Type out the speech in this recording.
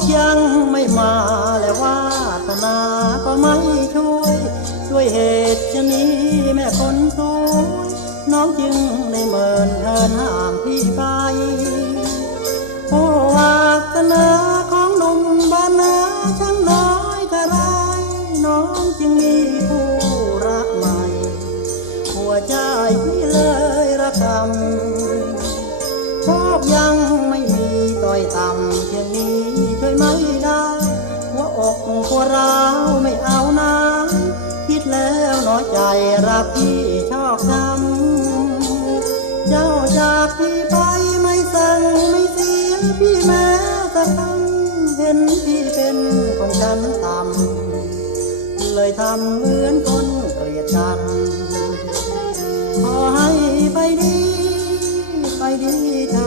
คยังไม่มาและวาสนาก็ไม่ช่วย ด้วยเหตุชะนี้แม่คนสวยน้องจึงได้เมินเทินห่างพี่ไปโอ้วาสนาของหนุ่มบ้านนาช่างน้อยกระไร น้องจึงมีผู้รักใหม่ หัวใจพี่เลยระกำโชคยังไม่มีต่อยต่ำเพียงนี้ ใจรักพี่ชอบช้ำเจ้าจากพี่ไปไม่สั่งไม่เสียพี่แม้สักคำเห็นพี่เป็นคนชั้นต่ำเลยทำเหมือนคนเกลียดกันขอให้ไปดี ไปดีเธอ